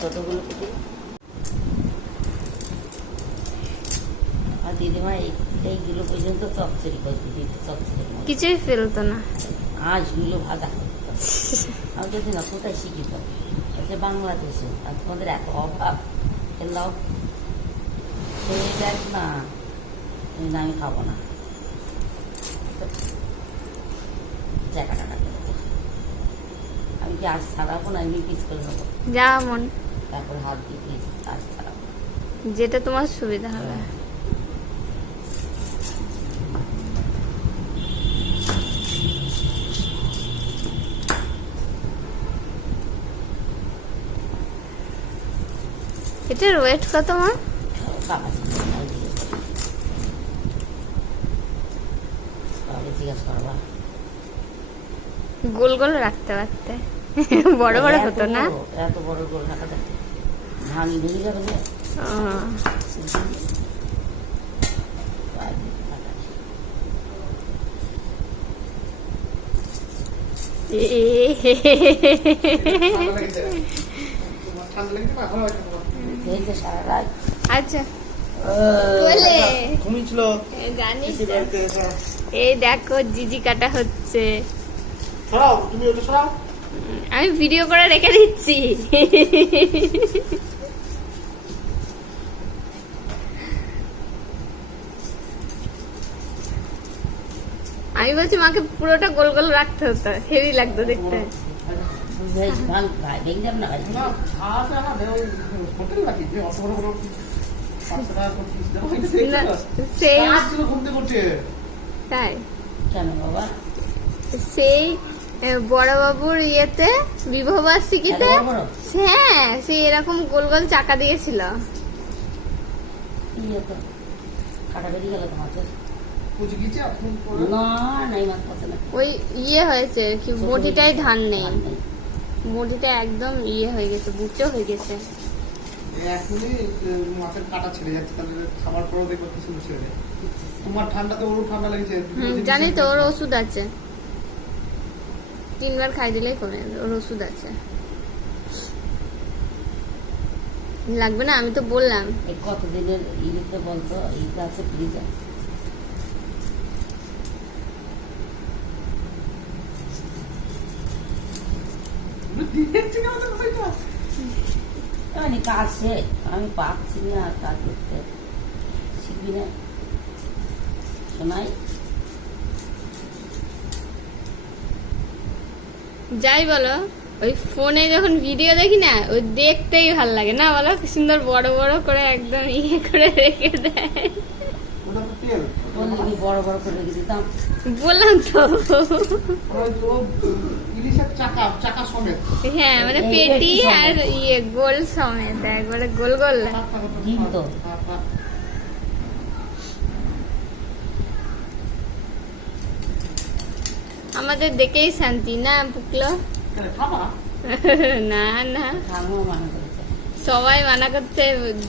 ছোটগুলো আর দিদিমা এইগুলো পর্যন্ত চচ্চড়ি করতে দিত, চচ্চড়ি কিছুই ফেলতো না, হাঁসগুলো ভাজা করতো। আমি যদি না কোথায় শিখিত, যে বাংলাদেশে আর তোমাদের এত অভাব, খেলাও খেয়ে দেখ না, আমি খাবো না, জায়গাটা আমি কি আজ ছাড়াবো না, এমনি পিস করে নেবো, যা মন, তারপরে হাত দিয়ে পিস আজ ছাড়াবো, যেটা তোমার সুবিধা হবে। এটার ওয়েট কত মা? বাবা জিজ্ঞাসা করবা। গোল গোল রাখতে পারতে, বড় বড় হতো না, এত বড় গোল রাখা যায়, ভাঙি ভেঙে যাবে না। আচ্ছা এই দেখো জিজি কাটা হচ্ছে, আমি ভিডিও করে রেখে দিচ্ছি। আমি বলছি মাকে পুরোটা গোল গোল রাখতে হতো, হেভি লাগতো দেখতে। তাই কেন বাবা? সেই বড় বাবুর ইয়েতে বিবাহ বার্ষিকীতে, হ্যাঁ সেই এরকম গোল গোল চাকা দিয়েছিল। ওই ইয়ে হয়েছে কি, বটিটাই ধান নেই, বটিটা একদম ইয়ে হয়ে গেছে, বুচো হয়ে গেছে। জানি তো, ওর ওষুধ আছে, 3 বার খাই দিলেই কমে যাবে, ওর ওষুধ আছে, লাগবে না। আমি তো বললাম কতদিনের ইয়েতে বলতো, এইটা আছে ফ্রিজে, কাজ শেষ, আমি পাচ্ছি না কাজ করতে, শিখবি না শোনাই। যাই বলো, ওই ফোনে যখন ভিডিও দেখি না, ওই দেখতেই ভাল লাগে না বলো, সুন্দর বড় বড় করে একদম ইয়ে করে রেখে দেয়। বড় বড় করে রেখে দিতাম, বললাম তো। হ্যাঁ মানে পেটি আর ইয়ে গোল সমেত, একবারে গোল গোল। আমাদের দেখেই শান্তি না পুকলো। না না, সবাই মানা করছে,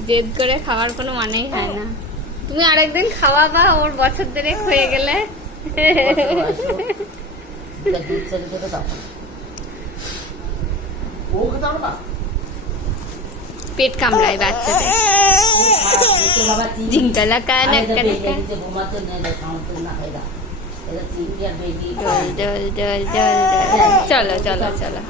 জেদ করে খাওয়ার কোনো মানেই হয় না। তুমি আরেকদিন খাওয়াবা, ওর বছর দেড়েক হয়ে গেলে। পেট কামড়ায় বাচ্চাদের, জিঙ্কালা কানা কানা। চলো চলো চলো।